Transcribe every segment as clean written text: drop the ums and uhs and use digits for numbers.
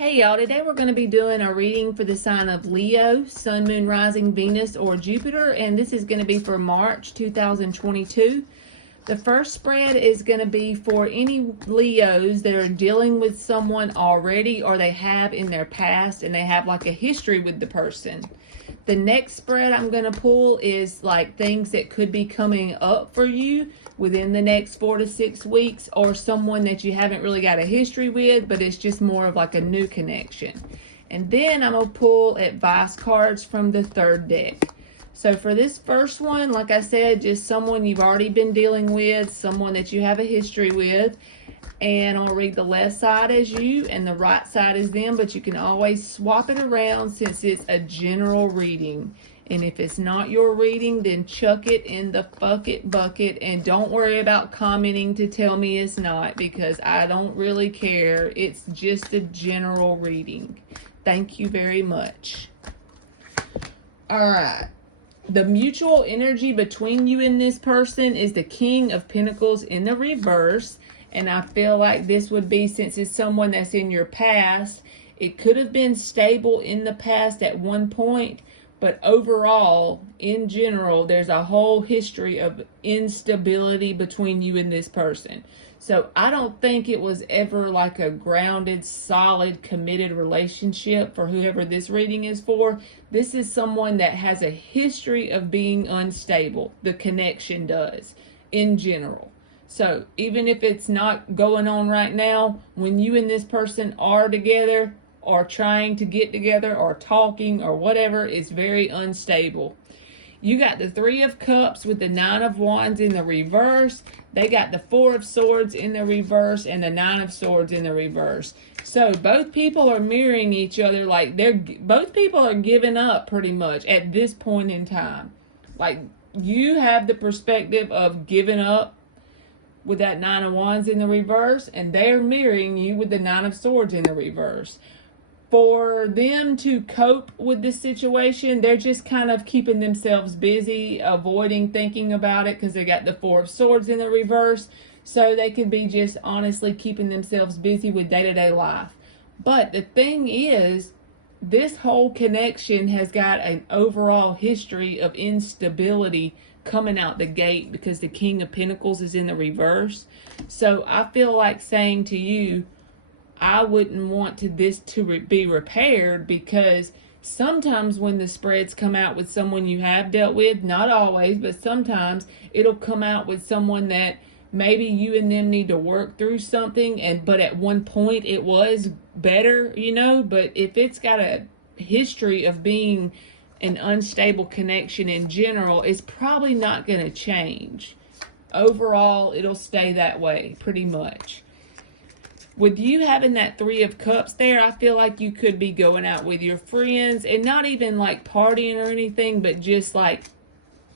Hey y'all, today we're going to be doing a reading for the sign of Leo, Sun, Moon, Rising, Venus, or Jupiter, and this is going to be for March 2022. The first spread is going to be for any Leos that are dealing with someone already or they have in their past and they have like a history with the person. The next spread I'm going to pull is like things that could be coming up for you within the next 4 to 6 weeks, or someone that you haven't really got a history with, but it's just more of like a new connection. And then I'm going to pull advice cards from the third deck. So for this first one, like I said, just someone you've already been dealing with, someone that you have a history with. And I'll read the left side as you and the right side as them, but you can always swap it around since it's a general reading. And if it's not your reading, then chuck it in the fuck it bucket and don't worry about commenting to tell me it's not, because I don't really care. It's just a general reading. Thank you very much. All right. The mutual energy between you and this person is the King of Pentacles in the reverse. And I feel like this would be, since it's someone that's in your past, it could have been stable in the past at one point, but overall, in general, there's a whole history of instability between you and this person. So I don't think it was ever like a grounded, solid, committed relationship for whoever this reading is for. This is someone that has a history of being unstable. The connection does, in general. So even if it's not going on right now, when you and this person are together or trying to get together or talking or whatever, it's very unstable. You got the Three of Cups with the Nine of Wands in the reverse. They got the Four of Swords in the reverse and the Nine of Swords in the reverse. So both people are mirroring each other, like both people are giving up pretty much at this point in time. Like, you have the perspective of giving up with that Nine of Wands in the reverse, and they're mirroring you with the Nine of Swords in the reverse. For them to cope with this situation, they're just kind of keeping themselves busy, avoiding thinking about it because they got the Four of Swords in the reverse. So they could be just honestly keeping themselves busy with day-to-day life. But the thing is, this whole connection has got an overall history of instability coming out the gate because the King of Pentacles is in the reverse. So I feel like saying to you, I wouldn't want this to be repaired, because sometimes when the spreads come out with someone you have dealt with, not always, but sometimes it'll come out with someone that maybe you and them need to work through something, but at one point it was better, but if it's got a history of being an unstable connection in general, it's probably not going to change. Overall, it'll stay that way pretty much. With you having that Three of Cups there, I feel like you could be going out with your friends and not even like partying or anything, but just like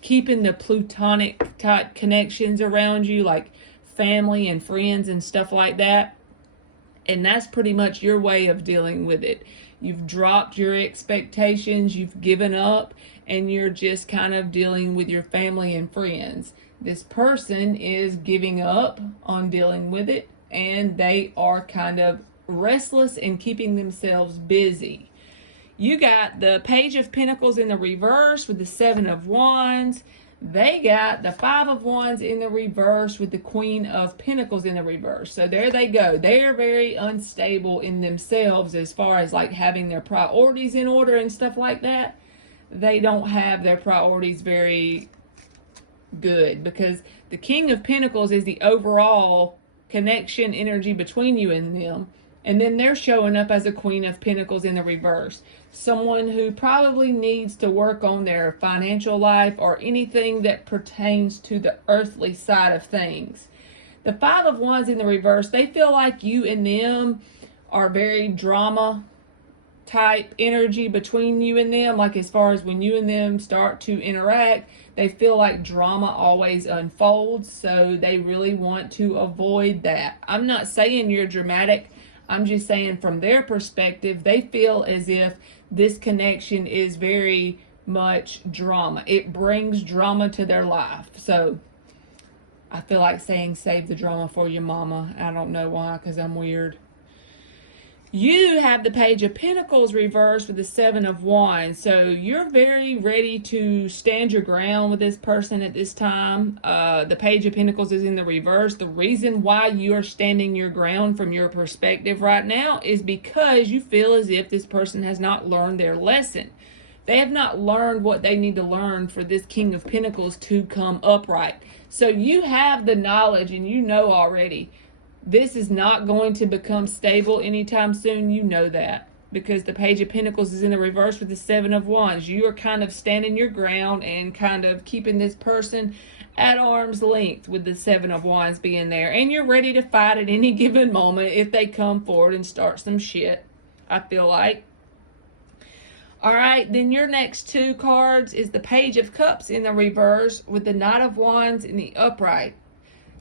keeping the platonic type connections around you, like family and friends and stuff like that. And that's pretty much your way of dealing with it. You've dropped your expectations, you've given up, and you're just kind of dealing with your family and friends. This person is giving up on dealing with it, and they are kind of restless and keeping themselves busy. You got the Page of Pentacles in the reverse with the Seven of Wands. They got the Five of Wands in the reverse with the Queen of Pentacles in the reverse. So there they go. They're very unstable in themselves as far as like having their priorities in order and stuff like that. They don't have their priorities very good, because the King of Pentacles is the overall connection energy between you and them. And then they're showing up as a Queen of Pentacles in the reverse. Someone who probably needs to work on their financial life or anything that pertains to the earthly side of things. The Five of Wands in the reverse, they feel like you and them are very drama type energy between you and them. Like as far as when you and them start to interact, they feel like drama always unfolds. So they really want to avoid that. I'm not saying you're dramatic. I'm just saying from their perspective, they feel as if this connection is very much drama. It brings drama to their life. So I feel like saying save the drama for your mama. I don't know why, because I'm weird. You have the Page of Pentacles reversed with the Seven of Wands. So you're very ready to stand your ground with this person at this time. The Page of Pentacles is in the reverse. The reason why you are standing your ground from your perspective right now is because you feel as if this person has not learned their lesson. They have not learned what they need to learn for this King of Pentacles to come upright. So you have the knowledge and you know already this is not going to become stable anytime soon. You know that because the Page of Pentacles is in the reverse with the Seven of Wands. You are kind of standing your ground and kind of keeping this person at arm's length with the Seven of Wands being there. And you're ready to fight at any given moment if they come forward and start some shit, I feel like. All right, then your next two cards is the Page of Cups in the reverse with the Knight of Wands in the upright.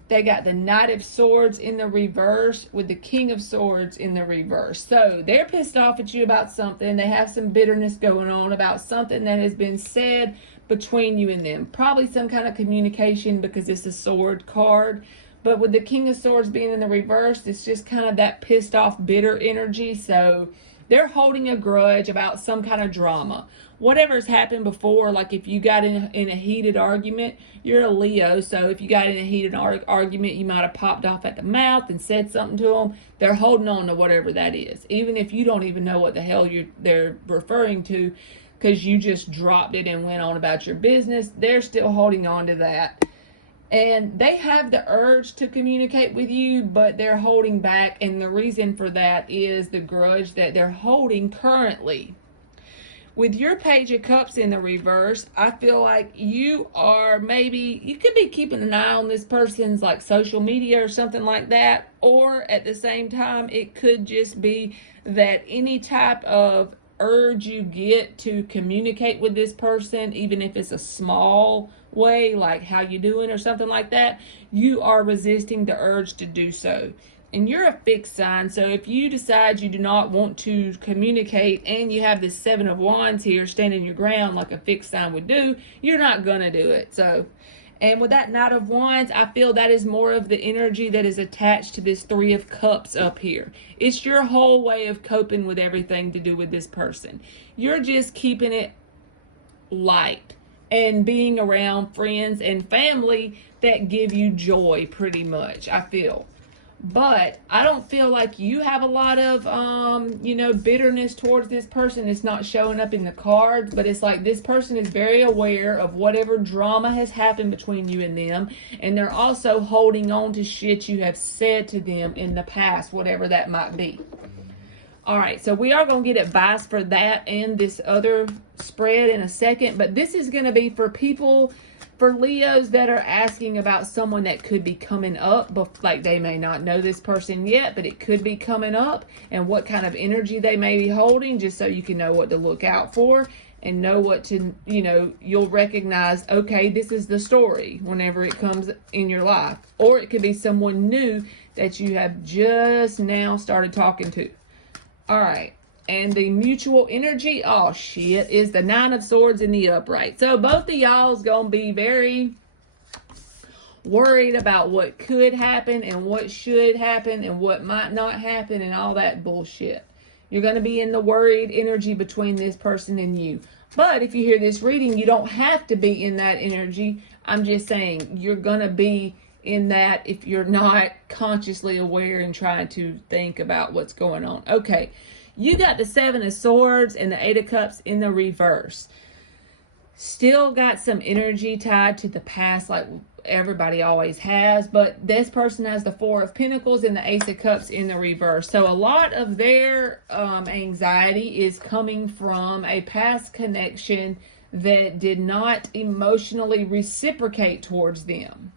They got the Knight of Swords in the reverse with the King of Swords in the reverse. So they're pissed off at you about something. They have some bitterness going on about something that has been said between you and them. Probably some kind of communication because it's a sword card. But with the King of Swords being in the reverse, it's just kind of that pissed off, bitter energy. So they're holding a grudge about some kind of drama. Whatever's happened before, like if you got in a heated argument, you're a Leo, so if you got in a heated argument, you might have popped off at the mouth and said something to them. They're holding on to whatever that is, even if you don't even know what the hell they're referring to because you just dropped it and went on about your business. They're still holding on to that. And they have the urge to communicate with you, but they're holding back. And the reason for that is the grudge that they're holding currently. With your Page of Cups in the reverse, I feel like you could be keeping an eye on this person's like social media or something like that. Or at the same time, it could just be that any type of urge you get to communicate with this person, even if it's a small way, like how you doing or something like that, you are resisting the urge to do so. And you're a fixed sign, so if you decide you do not want to communicate and you have this Seven of Wands here standing your ground like a fixed sign would do, you're not gonna do it. So, and with that Knight of Wands, I feel that is more of the energy that is attached to this Three of Cups up here. It's your whole way of coping with everything to do with this person. You're just keeping it light and being around friends and family that give you joy pretty much, I feel. But I don't feel like you have a lot of, bitterness towards this person. It's not showing up in the cards, but it's like this person is very aware of whatever drama has happened between you and them. And they're also holding on to shit you have said to them in the past, whatever that might be. All right, so we are going to get advice for that and this other spread in a second. But this is going to be for people, for Leos that are asking about someone that could be coming up, but like they may not know this person yet, but it could be coming up and what kind of energy they may be holding, just so you can know what to look out for and know what to, you'll recognize, okay, this is the story whenever it comes in your life. Or it could be someone new that you have just now started talking to. All right. And the mutual energy, oh shit, is the Nine of Swords in the upright. So both of y'all is going to be very worried about what could happen and what should happen and what might not happen and all that bullshit. You're going to be in the worried energy between this person and you. But if you hear this reading, you don't have to be in that energy. I'm just saying you're going to be in that if you're not consciously aware and trying to think about what's going on. Okay. You got the Seven of Swords and the Eight of Cups in the reverse. Still got some energy tied to the past like everybody always has. But this person has the Four of Pentacles and the Ace of Cups in the reverse. So a lot of their anxiety is coming from a past connection that did not emotionally reciprocate towards them.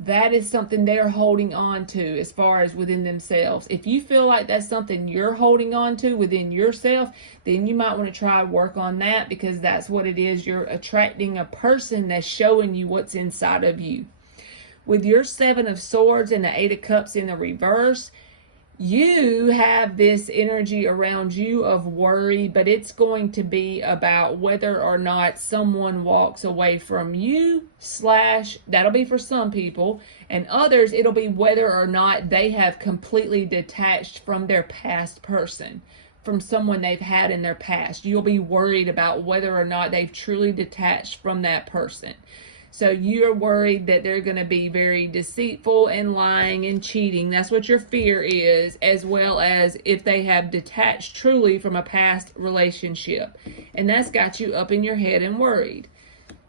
That is something they're holding on to as far as within themselves. If you feel like that's something you're holding on to within yourself, then you might want to try to work on that, because that's what it is. You're attracting a person that's showing you what's inside of you. With your Seven of Swords and the Eight of Cups in the reverse, You have this energy around you of worry, but it's going to be about whether or not someone walks away from you, slash, that'll be for some people, and others, it'll be whether or not they have completely detached from their past person, from someone they've had in their past. You'll be worried about whether or not they've truly detached from that person. So you're worried that they're going to be very deceitful and lying and cheating. That's what your fear is, as well as if they have detached truly from a past relationship. And that's got you up in your head and worried.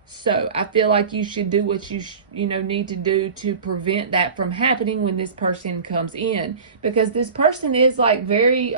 So I feel like you should do what you need to do to prevent that from happening when this person comes in, because this person is like very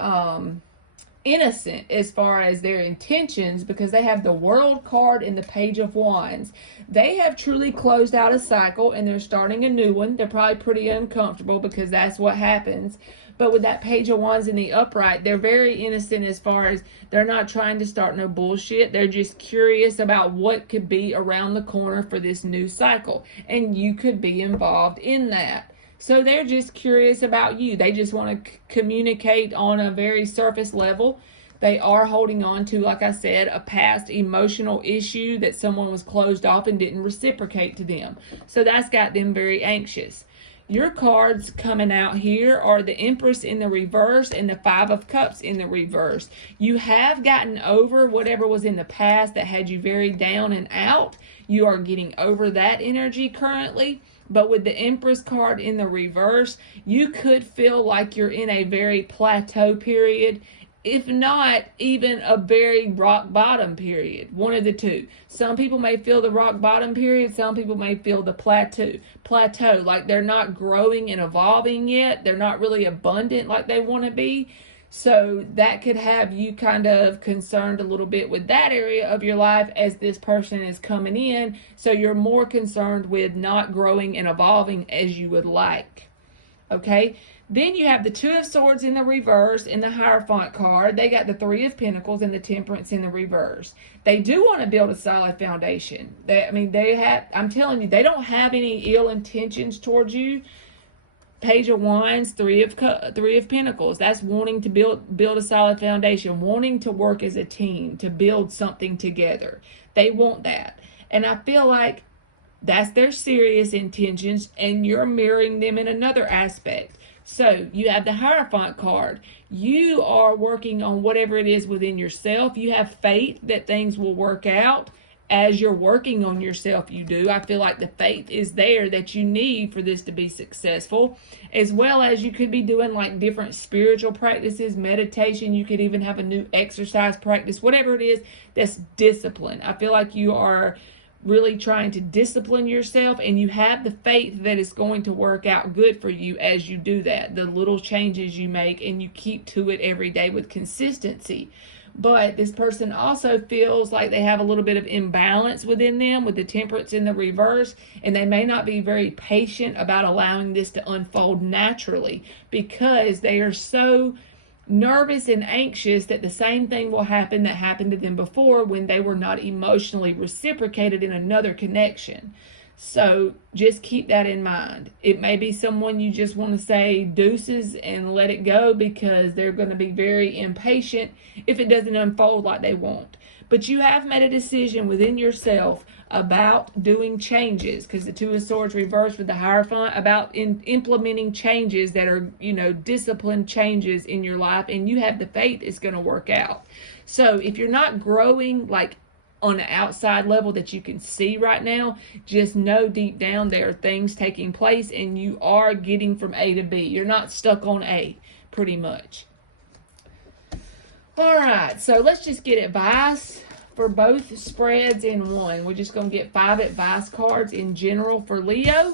innocent as far as their intentions, because they have the World card and the Page of Wands. They have truly closed out a cycle and they're starting a new one. They're probably pretty uncomfortable because that's what happens. But with that Page of Wands in the upright, they're very innocent as far as they're not trying to start no bullshit. They're just curious about what could be around the corner for this new cycle. And you could be involved in that. So they're just curious about you. They just want to communicate on a very surface level. They are holding on to, like I said, a past emotional issue that someone was closed off and didn't reciprocate to them. So that's got them very anxious. Your cards coming out here are the Empress in the reverse and the Five of Cups in the reverse. You have gotten over whatever was in the past that had you very down and out. You are getting over that energy currently. But with the Empress card in the reverse, you could feel like you're in a very plateau period, if not even a very rock bottom period. One of the two. Some people may feel the rock bottom period. Some people may feel the plateau, like they're not growing and evolving yet. They're not really abundant like they want to be. So that could have you kind of concerned a little bit with that area of your life as this person is coming in. So you're more concerned with not growing and evolving as you would like. Okay. Then you have the Two of Swords in the reverse in the Hierophant card. They got the Three of Pentacles and the Temperance in the reverse. They do want to build a solid foundation. I'm telling you, they don't have any ill intentions towards you. Page of Wands, Three of Pentacles. That's wanting to build a solid foundation, wanting to work as a team, to build something together. They want that. And I feel like that's their serious intentions, and you're mirroring them in another aspect. So you have the Hierophant card. You are working on whatever it is within yourself. You have faith that things will work out. As you're working on yourself, you do. I feel like the faith is there that you need for this to be successful, as well as you could be doing like different spiritual practices, meditation. You could even have a new exercise practice, whatever it is that's discipline. I feel like you are really trying to discipline yourself, and you have the faith that it's going to work out good for you as you do that. The little changes you make, and you keep to it every day with consistency. But this person also feels like they have a little bit of imbalance within them with the Temperance in the reverse, and they may not be very patient about allowing this to unfold naturally because they are so nervous and anxious that the same thing will happen that happened to them before when they were not emotionally reciprocated in another connection. So just keep that in mind. It may be someone you just want to say deuces and let it go because they're going to be very impatient if it doesn't unfold like they want. But you have made a decision within yourself about doing changes, because the Two of Swords reversed with the Hierophant, about implementing changes that are, disciplined changes in your life, and you have the faith it's going to work out. So if you're not growing like on the outside level that you can see right now, just know deep down there are things taking place and you are getting from A to B. You're not stuck on A, pretty much. All right, so let's just get advice for both spreads in one. We're just going to get 5 advice cards in general for Leo.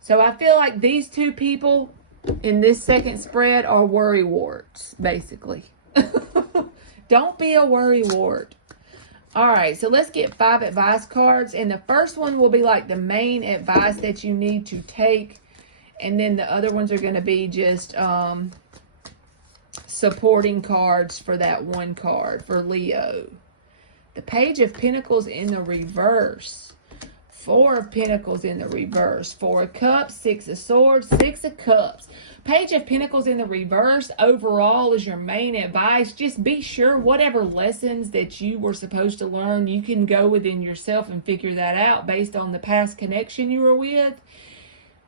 So I feel like these two people in this second spread are worry warts, basically. Don't be a worry wart. All right, so let's get 5 advice cards. And the first one will be like the main advice that you need to take. And then the other ones are going to be just supporting cards for that one card for Leo. The Page of Pentacles in the reverse. Four of Pentacles in the reverse. Four of Cups, Six of Swords, Six of Cups. Page of Pentacles in the reverse overall is your main advice. Just be sure whatever lessons that you were supposed to learn, you can go within yourself and figure that out based on the past connection you were with.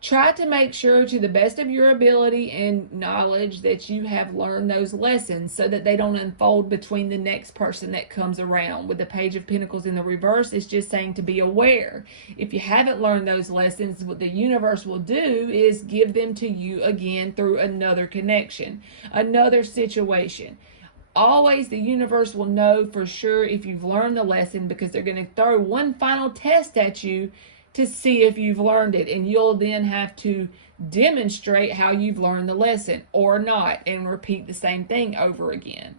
Try to make sure to the best of your ability and knowledge that you have learned those lessons so that they don't unfold between the next person that comes around. With the Page of Pentacles in the reverse, it's just saying to be aware. If you haven't learned those lessons, what the universe will do is give them to you again through another connection, another situation. Always the universe will know for sure if you've learned the lesson, because they're going to throw one final test at you to see if you've learned it, and you'll then have to demonstrate how you've learned the lesson or not, and repeat the same thing over again.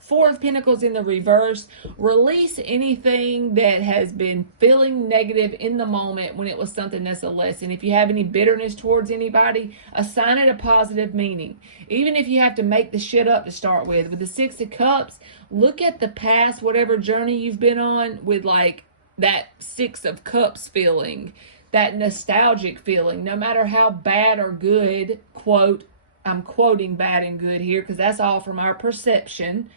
Four of Pentacles in the reverse. Release anything that has been feeling negative in the moment when it was something that's a lesson. If you have any bitterness towards anybody, assign it a positive meaning. Even if you have to make the shit up to start with. With the Six of Cups, look at the past, whatever journey you've been on, with like that Six of Cups feeling, that nostalgic feeling, no matter how bad or good, quote, I'm quoting bad and good here because that's all from our perception.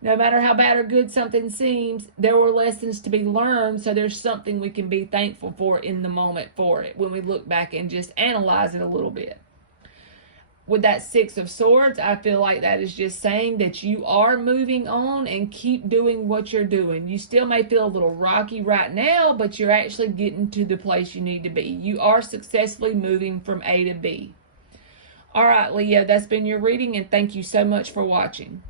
No matter how bad or good something seems, there were lessons to be learned, so there's something we can be thankful for in the moment for it when we look back and just analyze it a little bit. With that Six of Swords, I feel like that is just saying that you are moving on and keep doing what you're doing. You still may feel a little rocky right now, but you're actually getting to the place you need to be. You are successfully moving from A to B. All right, Leo, that's been your reading, and thank you so much for watching.